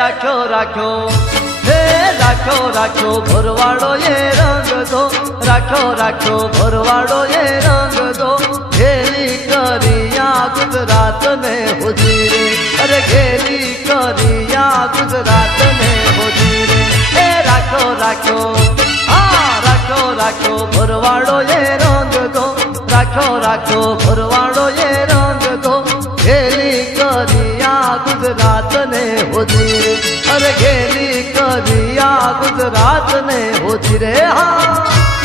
राख्यो राख्यो हे राख्यो राख्यो भरवाड़ो ये रंग दो राख्यो राख्यो भरवाड़ो ये रंग दो घेरी करिया गुजरात ने होजी रे अरे घेरी करिया गुजरात ने होजी रे हे राख्यो राख्यो हाँ राख्यो राख्यो भरवाड़ो ये रंग दो राख्यो राख्यो भरवाड़ो ये रंग दो घेरी करिया गुजरात ने होजी रे अरे घेरी करिया गुजरात ने होजी रे हाँ